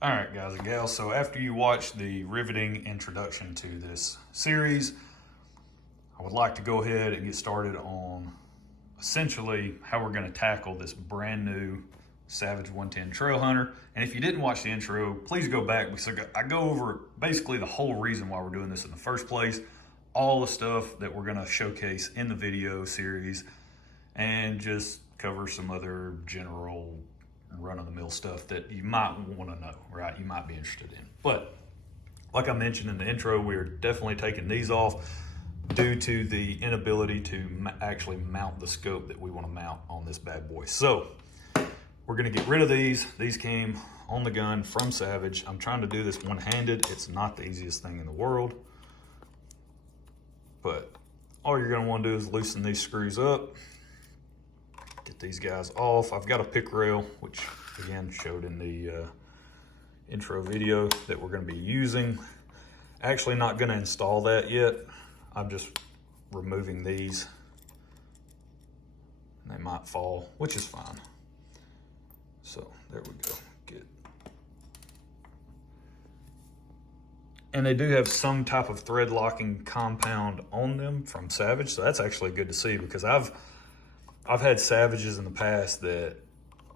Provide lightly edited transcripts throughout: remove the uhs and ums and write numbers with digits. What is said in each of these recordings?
All right, guys and gals, so after you watch the riveting introduction to this series, I would like to go ahead and get started on essentially how we're going to tackle this brand new Savage 110 Trail Hunter. And if you didn't watch the intro, please go back because I go over basically the whole reason why we're doing this in the first place, all the stuff that we're going to showcase in the video series, and just cover some other general run-of-the-mill stuff that you might want to know, right? You might be interested in. But like I mentioned in the intro, we're definitely taking these off due to the inability to actually mount the scope that we want to mount on this bad boy. So we're going to get rid of these. These came on the gun from Savage. I'm trying to do this one-handed. It's not the easiest thing in the world, but all you're going to want to do is loosen these screws up, get these guys off. I've got a pick rail, which again showed in the intro video, that we're going to be using. Actually not going to install that yet. I'm just removing these. They might fall, which is fine. So there we go. Good. And they do have some type of thread locking compound on them from Savage, so that's actually good to see, because I've had Savages in the past that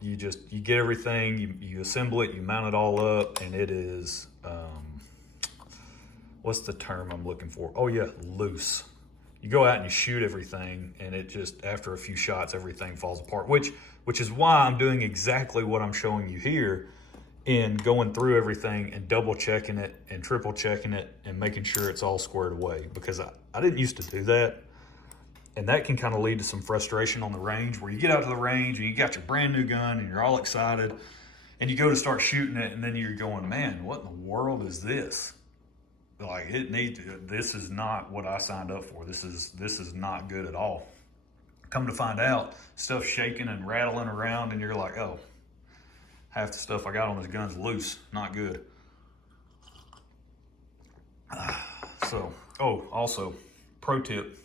you get everything, you assemble it, you mount it all up, and it is, what's the term I'm looking for? Oh yeah, loose. You go out and you shoot everything, and it just, after a few shots, everything falls apart, which is why I'm doing exactly what I'm showing you here, in going through everything and double checking it and triple checking it and making sure it's all squared away, because I didn't used to do that. And that can kind of lead to some frustration on the range, where you get out to the range and you got your brand new gun and you're all excited and you go to start shooting it, and then you're going, man, what in the world is this? Like, this is not what I signed up for. This is not good at all. Come to find out, stuff's shaking and rattling around, and you're like, oh, half the stuff I got on this gun's loose, not good. So, oh, also, pro tip,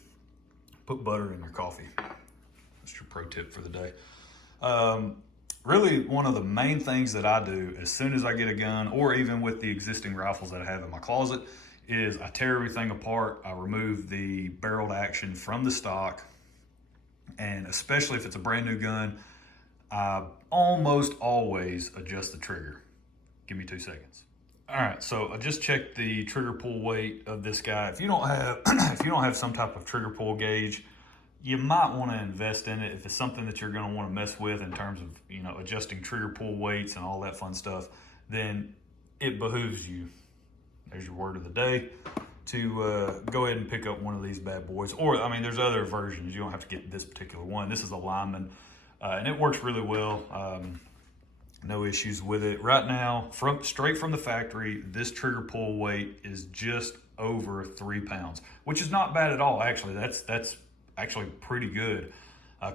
put butter in your coffee. That's your pro tip for the day. Really, one of the main things that I do as soon as I get a gun, or even with the existing rifles that I have in my closet, is I tear everything apart. I remove the barreled action from the stock, and especially if it's a brand new gun, I almost always adjust the trigger. Give me 2 seconds. All right, so I just checked the trigger pull weight of this guy. If you don't have, if you don't have some type of trigger pull gauge, you might want to invest in it if it's something that you're going to want to mess with in terms of, you know, adjusting trigger pull weights and all that fun stuff. Then it behooves you, there's your word of the day, to go ahead and pick up one of these bad boys. Or, I mean, there's other versions. You don't have to get this particular one. This is a Lineman, and it works really well. No issues with it. Right now, straight from the factory, this trigger pull weight is just over 3 pounds, which is not bad at all, actually. That's actually pretty good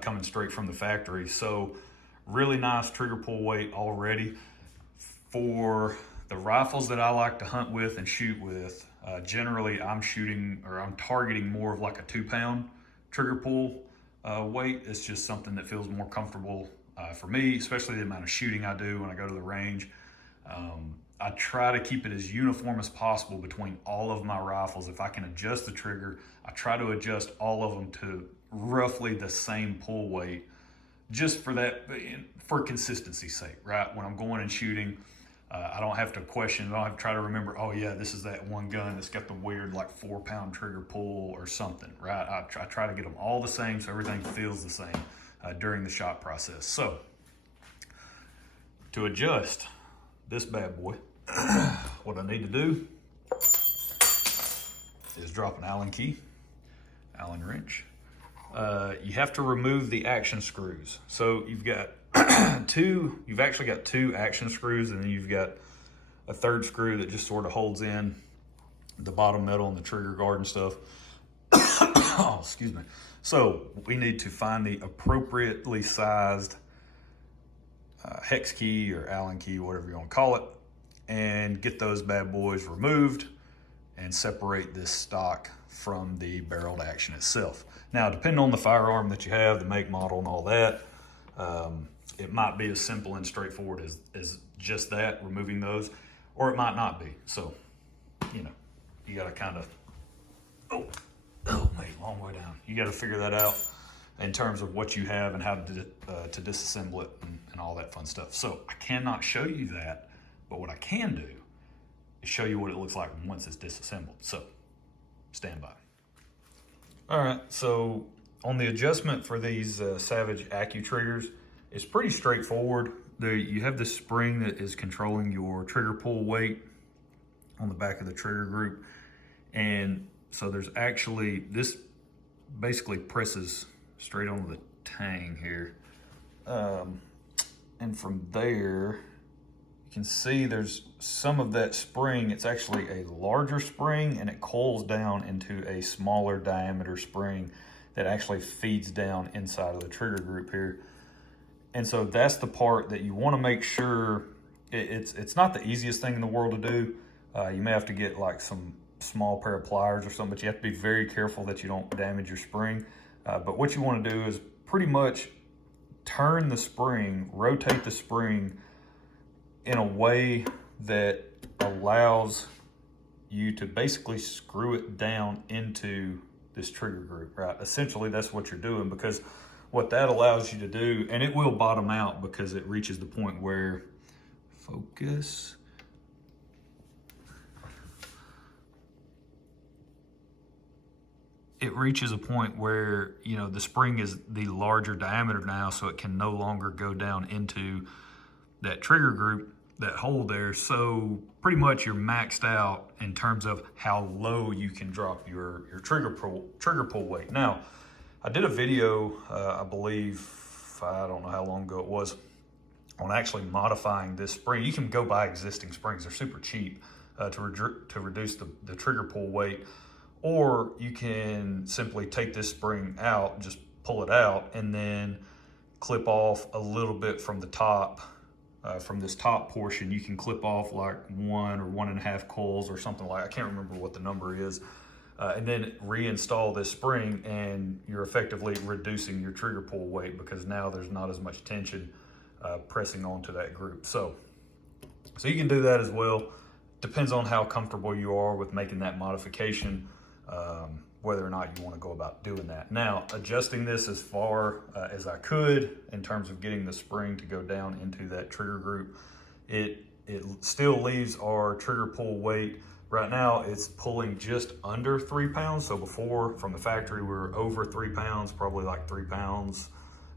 coming straight from the factory. So really nice trigger pull weight already. For the rifles that I like to hunt with and shoot with, generally I'm targeting more of like a 2 pound trigger pull weight. It's just something that feels more comfortable for me, especially the amount of shooting I do when I go to the range. I try to keep it as uniform as possible between all of my rifles. If I can adjust the trigger, I try to adjust all of them to roughly the same pull weight, just for consistency's sake, right? When I'm going and shooting, I don't have to question, I don't have to try to remember, oh yeah, this is that one gun that's got the weird like 4 pound trigger pull or something, right? I try to get them all the same so everything feels the same during the shot process. So to adjust this bad boy, what I need to do is drop an Allen key, Allen wrench. You have to remove the action screws. So you've got you've actually got 2 action screws, and then you've got a 3rd screw that just sort of holds in the bottom metal and the trigger guard and stuff. Oh, excuse me. So we need to find the appropriately sized hex key or Allen key, whatever you want to call it, and get those bad boys removed and separate this stock from the barreled action itself. Now, depending on the firearm that you have, the make, model, and all that, it might be as simple and straightforward as just that, removing those, or it might not be. So, you know, you gotta kind of, oh, made a long way down. You gotta figure that out in terms of what you have and how to disassemble it and all that fun stuff. So I cannot show you that, but what I can do is show you what it looks like once it's disassembled. So stand by. All right, so on the adjustment for these Savage AccuTriggers, it's pretty straightforward. You have this spring that is controlling your trigger pull weight on the back of the trigger group. And so there's actually, this basically presses straight onto the tang here. And from there, you can see there's some of that spring. It's actually a larger spring, and it coils down into a smaller diameter spring that actually feeds down inside of the trigger group here. And so that's the part that you want to make sure, it's not the easiest thing in the world to do. You may have to get like some small pair of pliers or something, but you have to be very careful that you don't damage your spring. But what you want to do is pretty much turn the spring, rotate the spring in a way that allows you to basically screw it down into this trigger group, right? Essentially, that's what you're doing, because what that allows you to do, and it will bottom out because it reaches the point where, focus, it reaches a point where, you know, the spring is the larger diameter now, so it can no longer go down into that trigger group, that hole there. So pretty much you're maxed out in terms of how low you can drop your trigger pull weight. Now, I did a video, I believe, I don't know how long ago it was, on actually modifying this spring. You can go buy existing springs, they're super cheap to reduce the trigger pull weight. Or you can simply take this spring out, just pull it out, and then clip off a little bit from the top, from this top portion. You can clip off like 1 or 1.5 coils or something like, I can't remember what the number is, and then reinstall this spring, and you're effectively reducing your trigger pull weight because now there's not as much tension pressing onto that group. So you can do that as well. Depends on how comfortable you are with making that modification. Whether or not you want to go about doing that. Now, adjusting this as far as I could in terms of getting the spring to go down into that trigger group, it still leaves our trigger pull weight. Right now, it's pulling just under 3 pounds. So before, from the factory, we were over 3 pounds, probably like 3 pounds,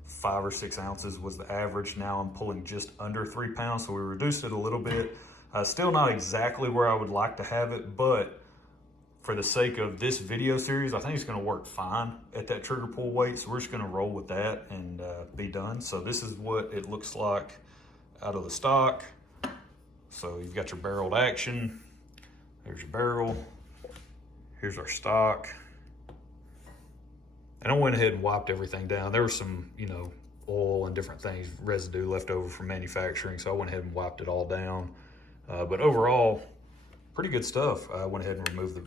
5 or 6 ounces was the average. Now I'm pulling just under 3 pounds, so we reduced it a little bit. Still not exactly where I would like to have it, but for the sake of this video series, I think it's gonna work fine at that trigger pull weight. So we're just gonna roll with that and be done. So this is what it looks like out of the stock. So you've got your barreled action. There's your barrel. Here's our stock. And I went ahead and wiped everything down. There was some, you know, oil and different things, residue left over from manufacturing. So I went ahead and wiped it all down. But overall, pretty good stuff. I went ahead and removed the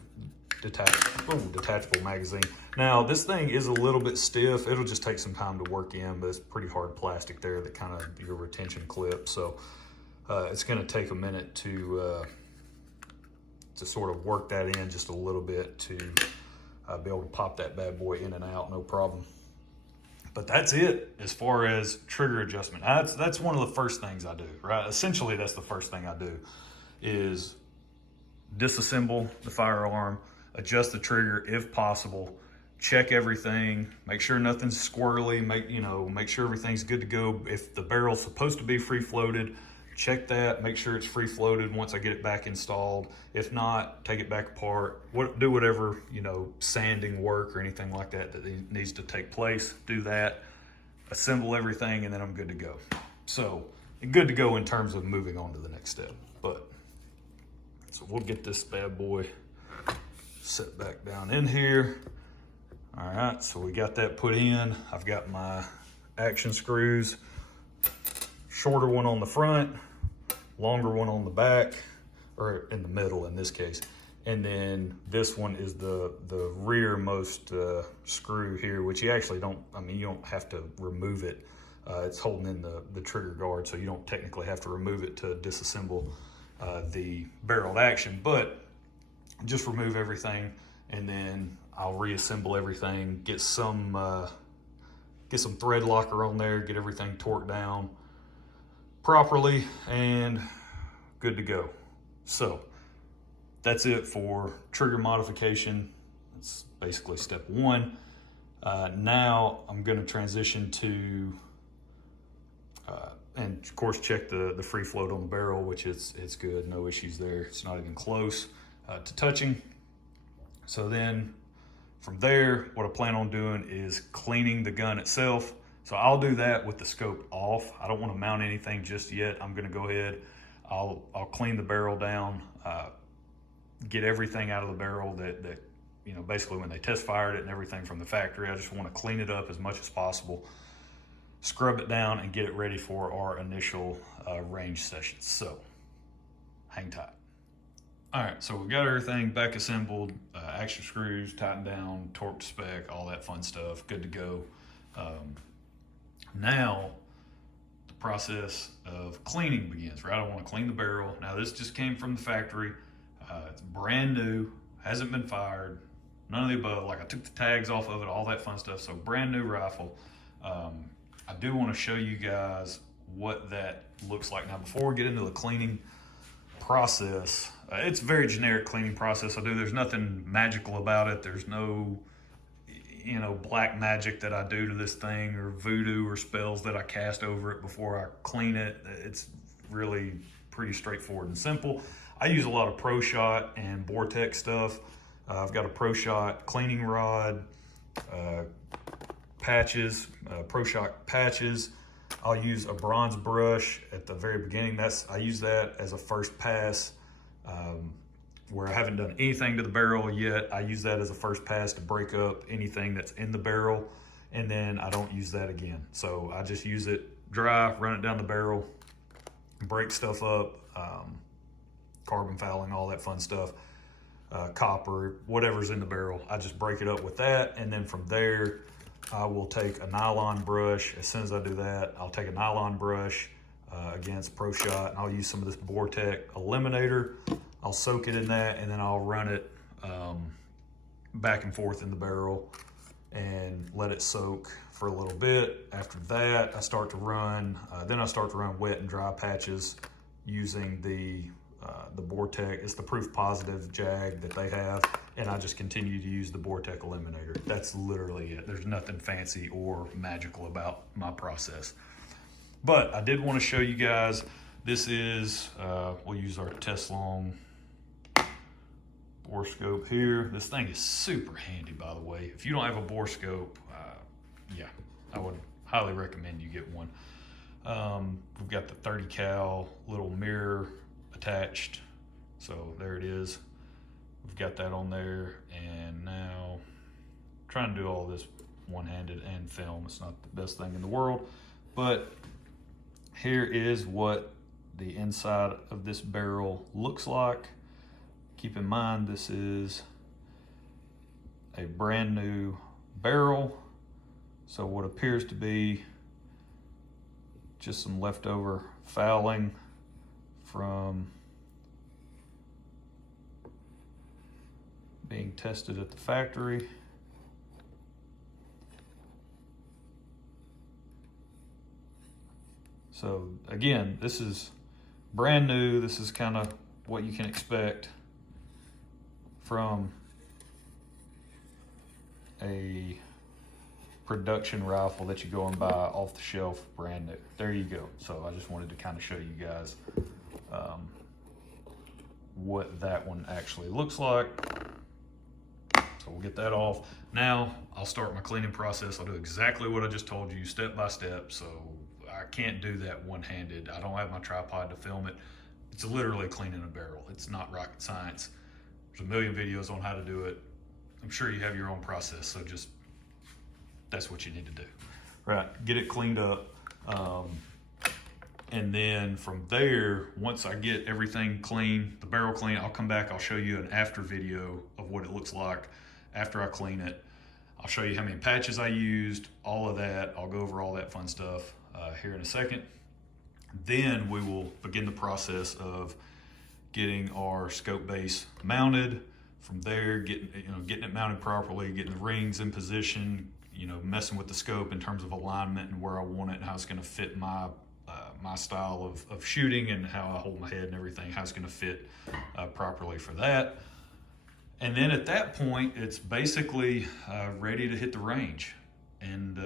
detachable magazine. Now, this thing is a little bit stiff. It'll just take some time to work in, but it's pretty hard plastic there that kind of your retention clip. So it's gonna take a minute to sort of work that in just a little bit to be able to pop that bad boy in and out, no problem. But that's it as far as trigger adjustment. That's one of the first things I do, right? Essentially, that's the first thing I do is disassemble the firearm, adjust the trigger if possible, check everything, make sure nothing's squirrely, make sure everything's good to go. If the barrel's supposed to be free floated, check that, make sure it's free floated once I get it back installed. If not, take it back apart, do whatever, sanding work or anything like that needs to take place, do that, assemble everything, and then I'm good to go. So good to go in terms of moving on to the next step. So we'll get this bad boy set back down in here. All right, so we got that put in. I've got my action screws, shorter one on the front, longer one on the back, or in the middle in this case. And then this one is the rearmost screw here, which you actually don't, you don't have to remove it. It's holding in the trigger guard, so you don't technically have to remove it to disassemble the barreled action, but just remove everything, and then I'll reassemble everything, get some thread locker on there, get everything torqued down properly, and good to go. So that's it for trigger modification. That's basically step one. Now I'm going to transition to, and of course check the free float on the barrel, which it's good, no issues there. It's not even close to touching. So then from there, what I plan on doing is cleaning the gun itself. So I'll do that with the scope off. I don't want to mount anything just yet. I'm going to go ahead, I'll clean the barrel down, get everything out of the barrel that you know, basically when they test fired it and everything from the factory. I just want to clean it up as much as possible, scrub it down, and get it ready for our initial range sessions. So hang tight. All right, so we've got everything back assembled, action screws tightened down, torque to spec, all that fun stuff, good to go. Now the process of cleaning begins, right? I want to clean the barrel. Now this just came from the factory. It's brand new, hasn't been fired, none of the above. Like, I took the tags off of it, all that fun stuff. So brand new rifle. I do want to show you guys what that looks like. Now, before we get into the cleaning process, it's a very generic cleaning process I do. There's nothing magical about it. There's no, you know, black magic that I do to this thing, or voodoo or spells that I cast over it before I clean it. It's really pretty straightforward and simple. I use a lot of Pro Shot and Vortex stuff. I've got a Pro Shot cleaning rod, patches, Pro Shot patches. I'll use a bronze brush at the very beginning. I use that as a first pass. Where I haven't done anything to the barrel yet, I use that as a first pass to break up anything that's in the barrel, and then I don't use that again. So I just use it dry, run it down the barrel, break stuff up, carbon fouling, all that fun stuff, copper, whatever's in the barrel. I just break it up with that, and then from there, I will take a nylon brush. As soon as I do that, I'll take a nylon brush, against Pro Shot, and I'll use some of this Vortex eliminator. I'll soak it in that, and then I'll run it back and forth in the barrel and let it soak for a little bit. After that, I start to run, wet and dry patches using the Vortex. It's the Proof Positive Jag that they have, and I just continue to use the Vortex eliminator. That's literally it. There's nothing fancy or magical about my process. But I did want to show you guys, this is, we'll use our Teslong bore scope here. This thing is super handy, by the way. If you don't have a bore scope, yeah, I would highly recommend you get one. We've got the 30 cal little mirror attached. So there it is. We've got that on there, and now I'm trying to do all this one-handed and film. It's not the best thing in the world, but here is what the inside of this barrel looks like. Keep in mind, this is a brand new barrel. So what appears to be just some leftover fouling from being tested at the factory. So again, this is brand new. This is kind of what you can expect from a production rifle that you go and buy off the shelf brand new. There you go. So I just wanted to kind of show you guys what that one actually looks like. So we'll get that off. Now I'll start my cleaning process. I'll do exactly what I just told you, step by step. So I can't do that one-handed. I don't have my tripod to film it. It's literally cleaning a barrel. It's not rocket science. There's a million videos on how to do it. I'm sure you have your own process, so just, that's what you need to do. Right, get it cleaned up. And then from there, once I get everything clean, the barrel clean, I'll come back, I'll show you an after video of what it looks like after I clean it. I'll show you how many patches I used, all of that. I'll go over all that fun stuff. here in a second. Then we will begin the process of getting our scope base mounted. From there, getting it mounted properly, getting the rings in position, messing with the scope in terms of alignment and where I want it and how it's going to fit my my style of shooting and how I hold my head and everything, how it's going to fit properly for that. And then at that point, it's basically ready to hit the range. And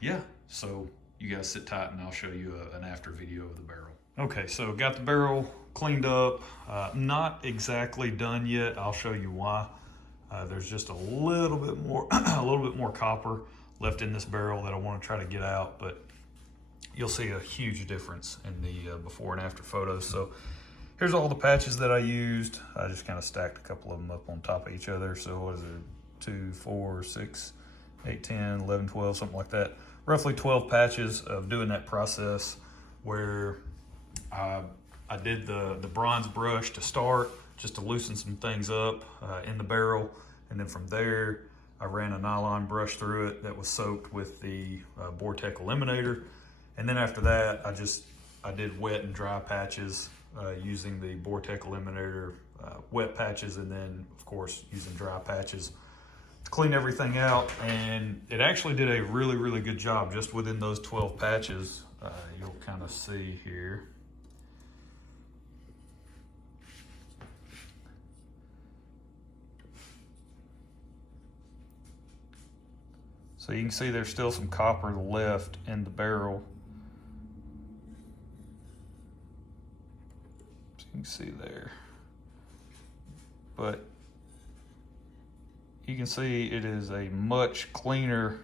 yeah, so you guys sit tight and I'll show you an after video of the barrel. Okay, so got the barrel cleaned up. Not exactly done yet. I'll show you why. There's just a little bit more copper left in this barrel that I want to try to get out, but you'll see a huge difference in the before and after photos. So here's all the patches that I used. I just kind of stacked a couple of them up on top of each other. So what is it? 2, 4, 6, 8, 10, 11, 12, something like that. Roughly 12 patches of doing that process where I did the bronze brush to start, just to loosen some things up in the barrel. And then from there, I ran a nylon brush through it that was soaked with the Optic Eliminator. And then after that, I did wet and dry patches using the Optic Eliminator wet patches, and then of course using dry patches to clean everything out. And it actually did a really, really good job just within those 12 patches. You'll kind of see here. So you can see there's still some copper left in the barrel. So you can see there. But you can see it is a much cleaner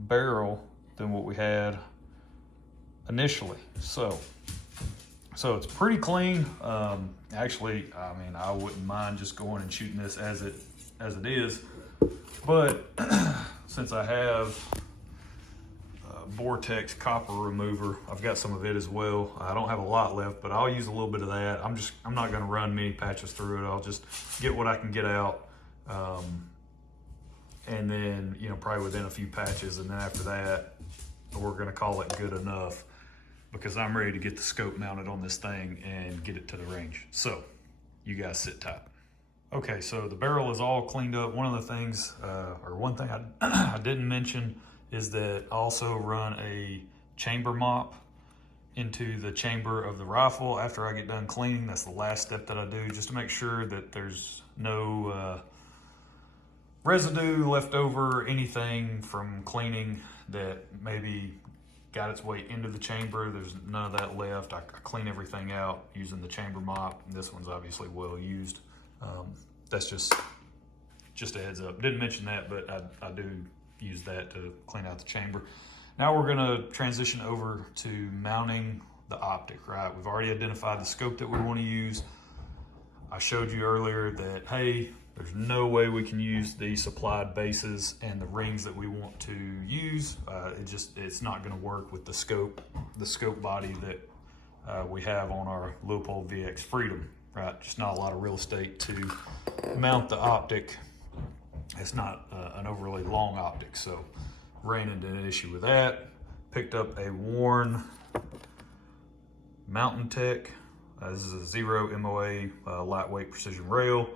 barrel than what we had initially. So it's pretty clean. Actually, I mean, I wouldn't mind just going and shooting this as it is. But since I have Vortex copper remover, I've got some of it as well. I don't have a lot left, but I'll use a little bit of that. I'm not going to run many patches through it. I'll just get what I can get out, and then probably within a few patches, and then after that, we're going to call it good enough, because I'm ready to get the scope mounted on this thing and get it to the range. So you guys sit tight. Okay, so the barrel is all cleaned up. One of the things, or one thing I didn't mention is that I also run a chamber mop into the chamber of the rifle after I get done cleaning. That's the last step that I do, just to make sure that there's no residue left over, anything from cleaning that maybe got its way into the chamber. There's none of that left. I clean everything out using the chamber mop. And this one's obviously well used. That's just a heads up. Didn't mention that, but I do use that to clean out the chamber. Now we're gonna transition over to mounting the Optic, right? We've already identified the scope that we want to use. I showed you earlier that, hey, there's no way we can use the supplied bases and the rings that we want to use. It's not gonna work with the scope body that we have on our Leupold VX Freedom. Right, just not a lot of real estate to mount the Optic. It's not an overly long optic, so ran into an issue with that. Picked up a worn Mountain Tech. This is a 0 MOA lightweight precision rail.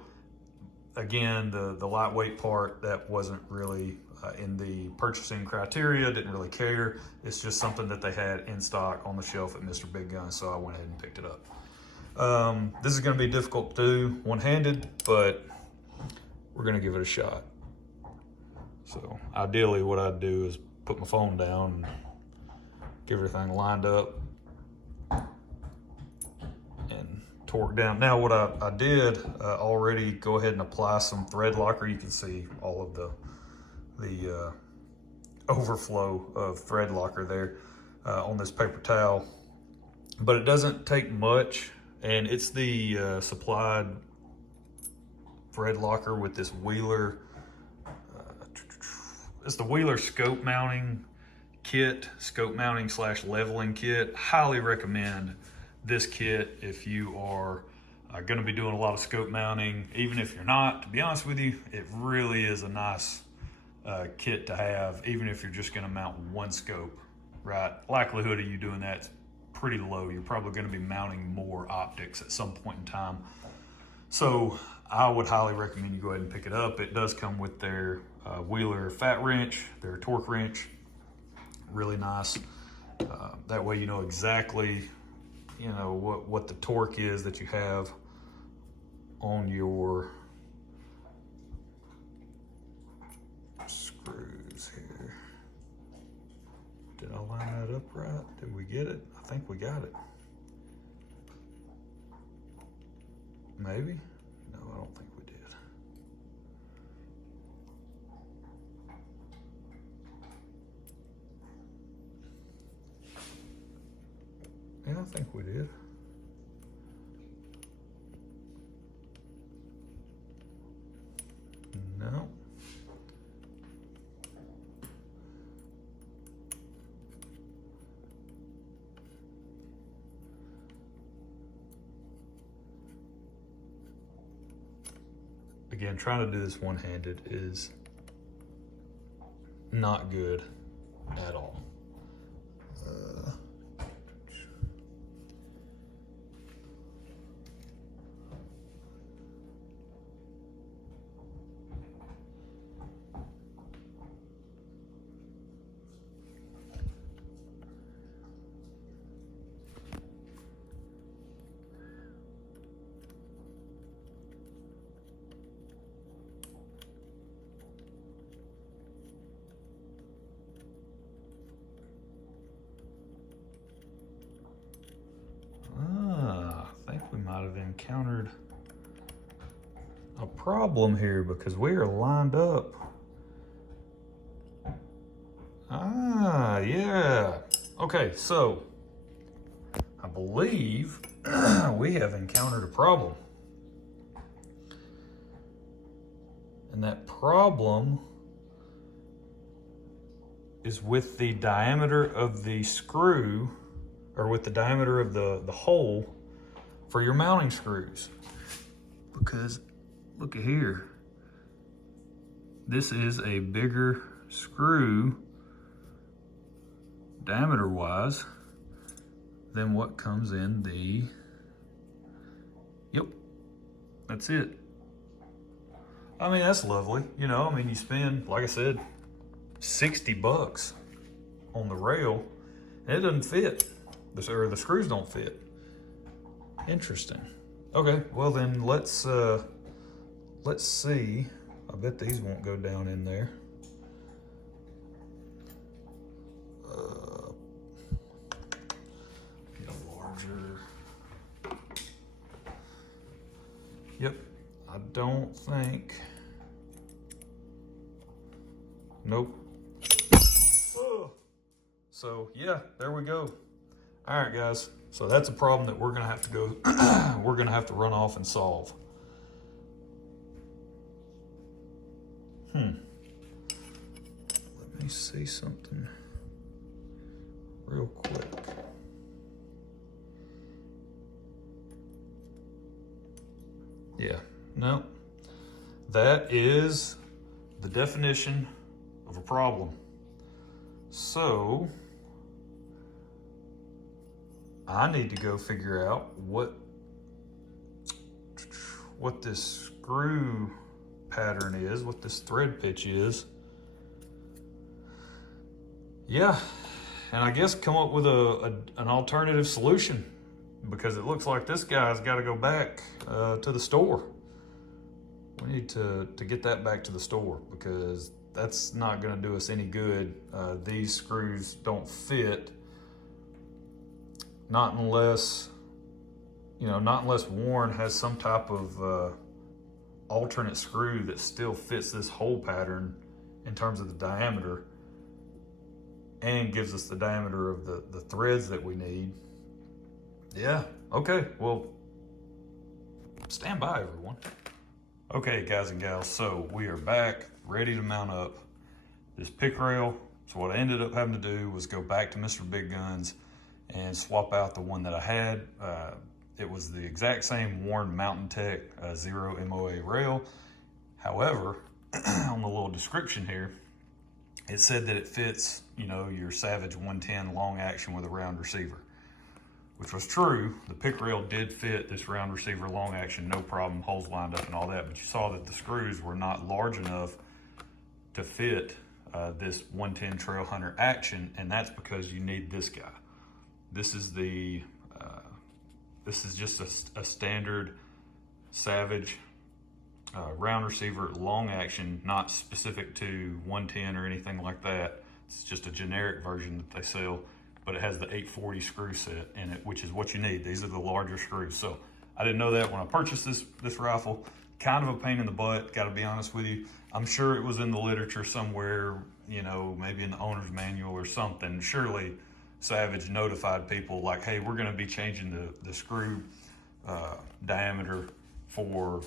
Again, the lightweight part, that wasn't really in the purchasing criteria, didn't really care. It's just something that they had in stock on the shelf at Mr. Big Gun, so I went ahead and picked it up. This is going to be difficult to do one-handed, but we're going to give it a shot. So ideally what I'd do is put my phone down and get everything lined up and torque down. Now what I did already go ahead and apply some thread locker. You can see all of the overflow of thread locker there on this paper towel, but it doesn't take much. And it's the supplied thread locker with this Wheeler. It's the Wheeler scope mounting kit, scope mounting / leveling kit. Highly recommend this kit if you are going to be doing a lot of scope mounting. Even if you're not, to be honest with you, it really is a nice kit to have, even if you're just gonna mount one scope, right? Likelihood of you doing that's pretty low. You're probably gonna be mounting more optics at some point in time. So I would highly recommend you go ahead and pick it up. It does come with their Wheeler fat wrench, their torque wrench, really nice. That way you know exactly, you know, what the torque is that you have on your screws here. Did I line that up right? Did we get it? I think we got it. Maybe? No, I don't think we did. Yeah, I think we did. No. Again, trying to do this one-handed is not good at all. Might have encountered a problem here because we are lined up. Yeah. Okay, so I believe we have encountered a problem. And that problem is with the diameter of the screw, or with the diameter of the hole for your mounting screws. Because look at here, this is a bigger screw diameter wise than what comes in the, yep, that's it. I mean, that's lovely, you know. I mean, you spend, like I said, 60 bucks on the rail and it doesn't fit, or the screws don't fit. Interesting. Okay, well then let's see. I bet these won't go down in there. Get a larger. Yep, I don't think. Nope. So yeah, there we go. All right, guys. So that's a problem that we're gonna have to go, we're gonna have to run off and solve. Let me see something real quick. Yeah, no, that is the definition of a problem. So I need to go figure out what this screw pattern is, what this thread pitch is. Yeah, and I guess come up with an alternative solution, because it looks like this guy's got to go back to the store. We need to get that back to the store, because that's not going to do us any good. These screws don't fit. Not unless, you know, not unless Warren has some type of alternate screw that still fits this hole pattern in terms of the diameter and gives us the diameter of the threads that we need. Yeah, okay, well, stand by, everyone. Okay, guys and gals, so we are back, ready to mount up this pick rail. So what I ended up having to do was go back to Mr. Big Guns and swap out the one that I had. It was the exact same Warren Mountain Tech 0 MOA rail. However, on the little description here, it said that it fits, you know, your Savage 110 long action with a round receiver, which was true. The pick rail did fit this round receiver long action, no problem, holes lined up and all that, but you saw that the screws were not large enough to fit this 110 Trail Hunter action, and that's because you need this guy. This is the, this is just a standard Savage round receiver long action, not specific to 110 or anything like that. It's just a generic version that they sell, but it has the 840 screw set in it, which is what you need. These are the larger screws. So I didn't know that when I purchased this rifle. Kind of a pain in the butt, gotta be honest with you. I'm sure it was in the literature somewhere, you know, maybe in the owner's manual or something. Surely Savage notified people like, hey, we're gonna be changing the screw diameter for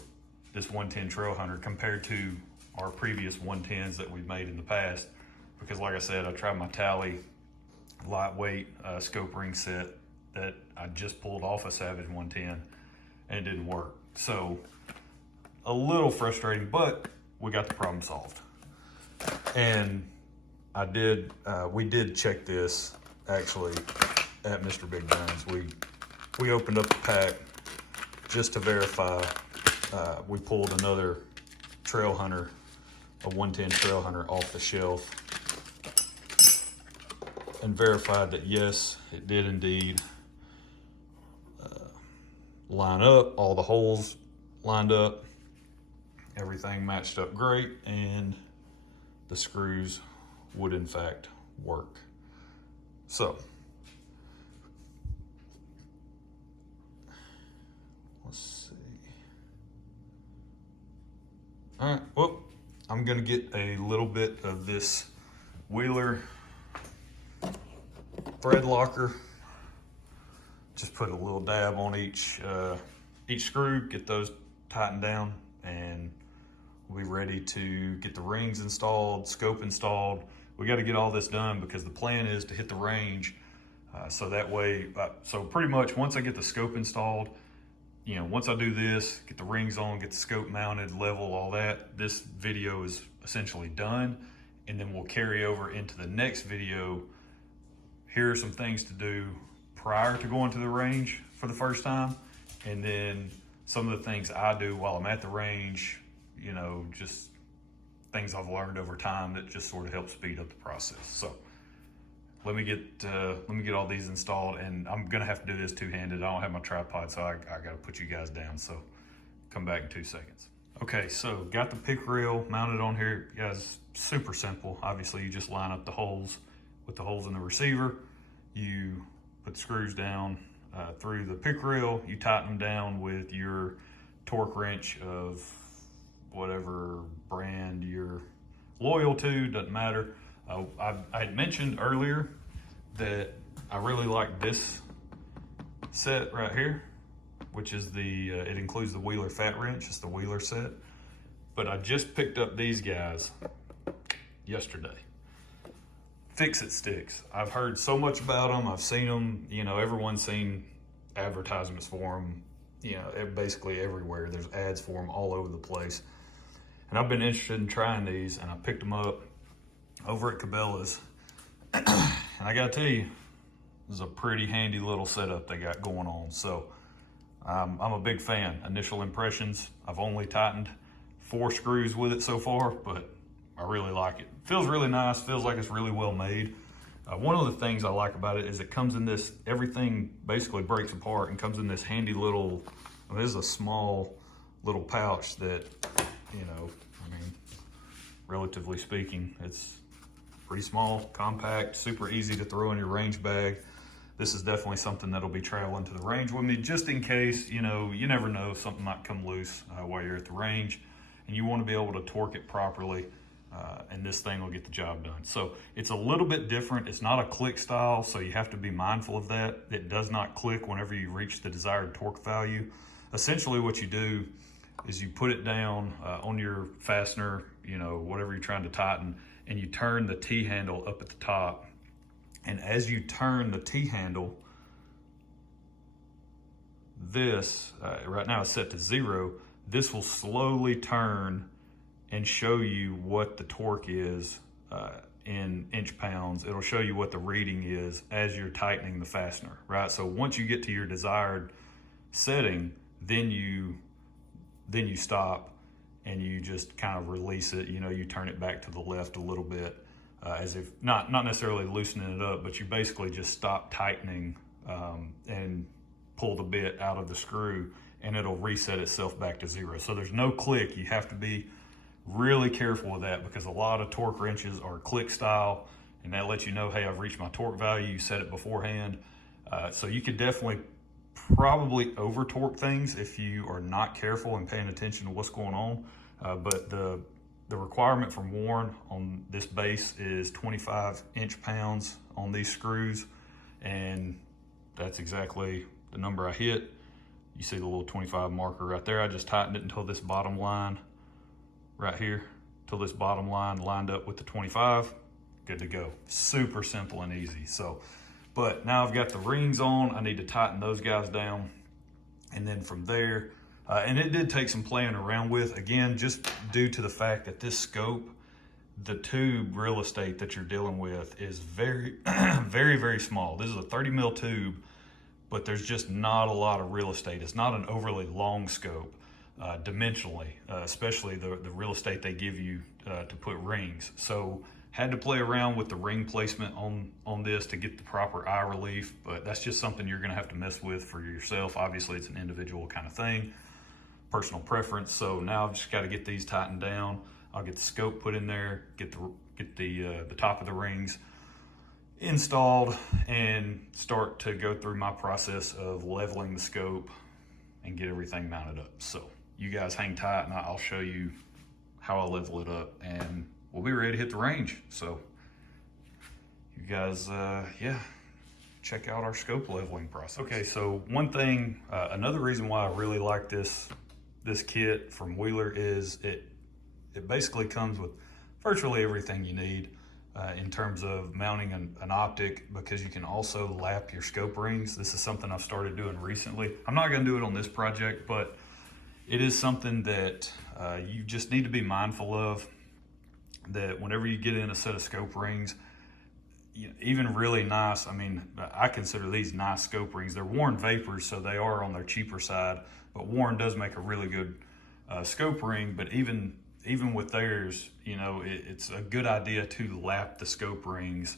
this 110 Trail Hunter compared to our previous 110s that we've made in the past. Because like I said, I tried my Tally lightweight scope ring set that I just pulled off a Savage 110 and it didn't work. So a little frustrating, but we got the problem solved. And we did check this actually at Mr. Big Guns. We opened up the pack just to verify. We pulled another Trail Hunter, a 110 Trail Hunter off the shelf, and verified that yes, it did indeed line up. All the holes lined up, everything matched up great, and the screws would in fact work. So let's see. All right, well, I'm gonna get a little bit of this Wheeler thread locker. Just put a little dab on each screw, get those tightened down, and we'll be ready to get the rings installed, scope installed. We got to get all this done because the plan is to hit the range. So that way, so pretty much once I get the scope installed, you know, once I do this, get the rings on, get the scope mounted, level, all that, this video is essentially done. And then we'll carry over into the next video. Here are some things to do prior to going to the range for the first time. And then some of the things I do while I'm at the range, you know, just things I've learned over time that just sort of help speed up the process. So let me get all these installed, and I'm gonna have to do this two-handed. I don't have my tripod, so I gotta put you guys down. So come back in 2 seconds. Okay, so got the pick reel mounted on here. Guys, super simple. Obviously, you just line up the holes with the holes in the receiver. You put the screws down through the pick reel. You tighten them down with your torque wrench of whatever brand you're loyal to, doesn't matter. I had mentioned earlier that I really like this set right here, which is the, it includes the Wheeler fat wrench, it's the Wheeler set. But I just picked up these guys yesterday. Fix-It sticks. I've heard so much about them, I've seen them, you know, everyone's seen advertisements for them, you know, basically everywhere. There's ads for them all over the place. And I've been interested in trying these, and I picked them up over at Cabela's. And I gotta tell you, this is a pretty handy little setup they got going on. So I'm a big fan. Initial impressions, I've only tightened 4 screws with it so far, but I really like it. Feels really nice, feels like it's really well made. One of the things I like about it is it comes in this, everything basically breaks apart and comes in this handy little, I mean, this is a small little pouch that, you know, I mean, relatively speaking, it's pretty small, compact, super easy to throw in your range bag. This is definitely something that'll be traveling to the range with me, just in case, you know, you never know, something might come loose while you're at the range, and you want to be able to torque it properly, and this thing will get the job done. So it's a little bit different. It's not a click style, so you have to be mindful of that. It does not click whenever you reach the desired torque value. Essentially what you do is you put it down on your fastener, you know, whatever you're trying to tighten, and you turn the T-handle up at the top. And as you turn the T-handle, this, right now it's set to 0, this will slowly turn and show you what the torque is in inch pounds, it'll show you what the reading is as you're tightening the fastener, right? So once you get to your desired setting, then you stop and you just kind of release it. You know, you turn it back to the left a little bit, as if not necessarily loosening it up, but you basically just stop tightening and pull the bit out of the screw, and it'll reset itself back to 0. So there's no click. You have to be really careful with that, because a lot of torque wrenches are click style, and that lets you know, hey, I've reached my torque value. You set it beforehand. So you could definitely probably over torque things if you are not careful and paying attention to what's going on. But the requirement from Warren on this base is 25 inch pounds on these screws, and that's exactly the number I hit. You see the little 25 marker right there. I just tightened it until this bottom line right here, till this bottom line lined up with the 25. Good to go. Super simple and easy. So, but now I've got the rings on, I need to tighten those guys down. And then from there, and it did take some playing around with, again, just due to the fact that this scope, the tube real estate that you're dealing with is very, very small. This is a 30 mil tube, but there's just not a lot of real estate. It's not an overly long scope. Dimensionally, especially the real estate they give you to put rings. So had to play around with the ring placement on this to get the proper eye relief, but that's just something you're gonna have to mess with for yourself. Obviously it's an individual kind of thing, personal preference. So now I've just got to get these tightened down. I'll get the scope put in there, get the top of the rings installed, and start to go through my process of leveling the scope and get everything mounted up. So you guys hang tight and I'll show you how I level it up, and we'll be ready to hit the range. So you guys, yeah, check out our scope leveling process. Okay, so one thing, another reason why I really like this kit from Wheeler is it basically comes with virtually everything you need in terms of mounting an optic, because you can also lap your scope rings. This is something I've started doing recently. I'm not gonna do it on this project, but it is something that you just need to be mindful of, that whenever you get in a set of scope rings, even really nice, I mean, I consider these nice scope rings. They're Warren Vapors, so they are on their cheaper side, but Warren does make a really good scope ring. But even with theirs, you know, it's a good idea to lap the scope rings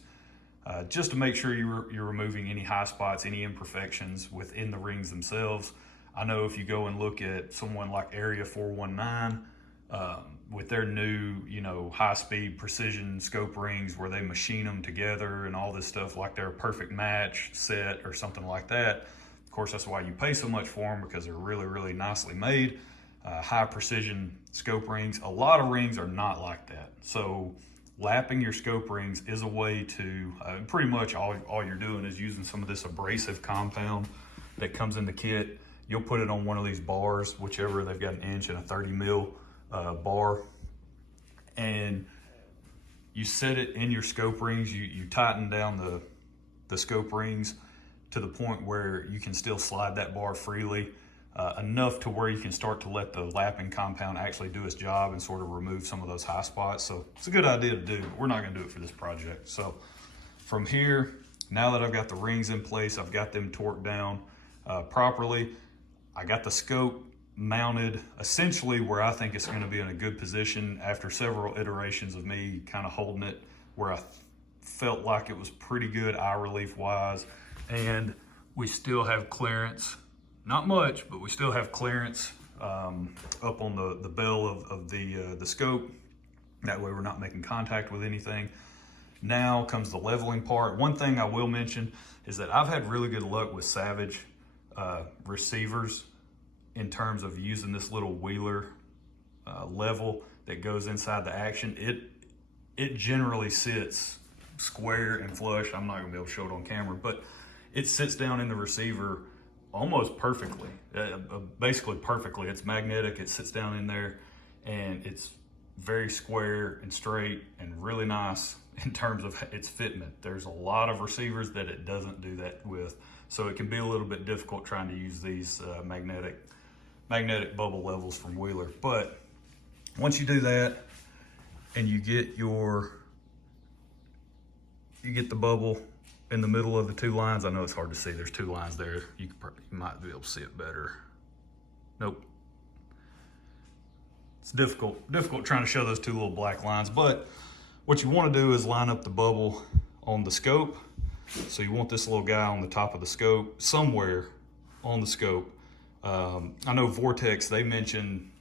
just to make sure you're removing any high spots, any imperfections within the rings themselves. I know if you go and look at someone like Area 419 with their new, you know, high-speed precision scope rings where they machine them together and all this stuff like they're a perfect match set or something like that. Of course, that's why you pay so much for them, because they're really nicely made. High precision scope rings. A lot of rings are not like that. So lapping your scope rings is a way to, pretty much all you're doing is using some of this abrasive compound that comes in the kit. You'll put it on one of these bars, whichever, they've got an inch and a 30 mil bar, and you set it in your scope rings. You tighten down the scope rings to the point where you can still slide that bar freely, enough to where you can start to let the lapping compound actually do its job and sort of remove some of those high spots. So it's a good idea to do, but we're not gonna do it for this project. So from here, now that I've got the rings in place, I've got them torqued down properly, I got the scope mounted essentially where I think it's going to be in a good position after several iterations of me kind of holding it where I felt like it was pretty good eye relief wise. And we still have clearance, not much, but we still have clearance up on the bell of the scope. That way we're not making contact with anything. Now comes the leveling part. One thing I will mention is that I've had really good luck with Savage receivers in terms of using this little Wheeler level that goes inside the action. It generally sits square and flush. I'm not gonna be able to show it on camera, but it sits down in the receiver almost perfectly, basically perfectly. It's magnetic, it sits down in there, and it's very square and straight and really nice in terms of its fitment. There's a lot of receivers that it doesn't do that with. So it can be a little bit difficult trying to use these magnetic bubble levels from Wheeler. But once you do that and you get your you get the bubble in the middle of the two lines. I know it's hard to see, there's two lines there. You might be able to see it better. Nope. It's difficult trying to show those two little black lines, but what you want to do is line up the bubble on the scope. So you want this little guy on the top of the scope, somewhere on the scope. I know Vortex, they mentioned,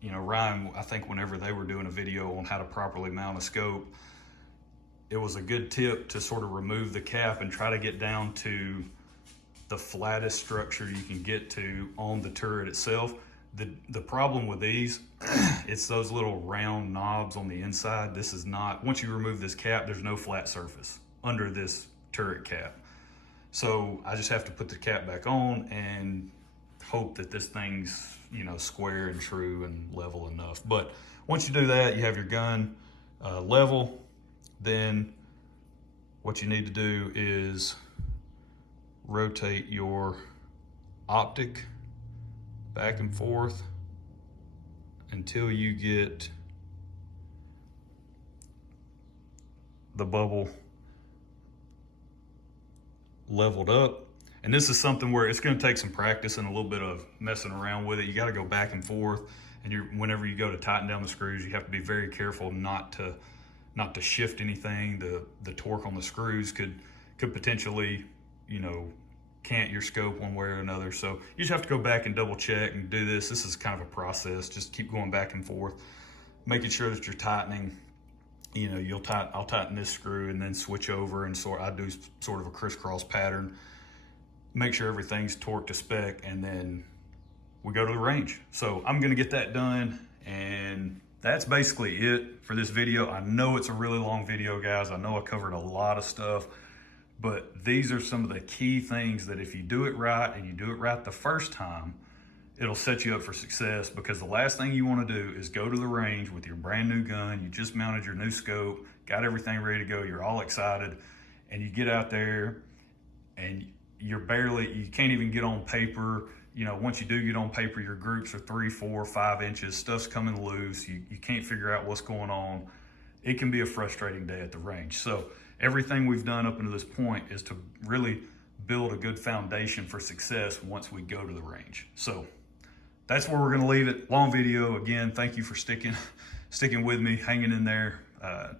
you know, Ryan, I think whenever they were doing a video on how to properly mount a scope, it was a good tip to sort of remove the cap and try to get down to the flattest structure you can get to on the turret itself. The problem with these, it's those little round knobs on the inside. This is not, once you remove this cap, there's no flat surface under this turret cap. So I just have to put the cap back on and hope that this thing's, you know, square and true and level enough. But once you do that, you have your gun level. Then what you need to do is rotate your optic back and forth until you get the bubble leveled up. And this is something where it's going to take some practice and a little bit of messing around with it. You got to go back and forth, and whenever you go to tighten down the screws, you have to be very careful not to shift anything. The torque on the screws could potentially, you know, cant your scope one way or another. So you just have to go back and double check and do this. This is kind of a process. Just keep going back and forth, making sure that you're tightening. You know, I'll tighten this screw and then switch over, and I do sort of a crisscross pattern. Make sure everything's torqued to spec, and then we go to the range. So I'm gonna get that done, and that's basically it for this video. I know it's a really long video, guys. I know I covered a lot of stuff, but these are some of the key things that if you do it right and you do it right the first time, it'll set you up for success, because the last thing you want to do is go to the range with your brand new gun. You just mounted your new scope, got everything ready to go. You're all excited, and you get out there and you can't even get on paper. You know, once you do get on paper, your groups are 3, 4, 5 inches, stuff's coming loose. You can't figure out what's going on. It can be a frustrating day at the range. So everything we've done up until this point is to really build a good foundation for success once we go to the range. So that's where we're gonna leave it. Long video. Again, thank you for sticking with me, hanging in there,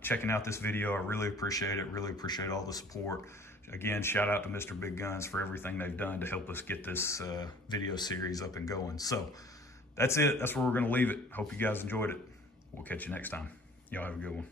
checking out this video. I really appreciate it. Really appreciate all the support. Again, shout out to Mr. Big Guns for everything they've done to help us get this video series up and going. So that's it. That's where we're gonna leave it. Hope you guys enjoyed it. We'll catch you next time. Y'all have a good one.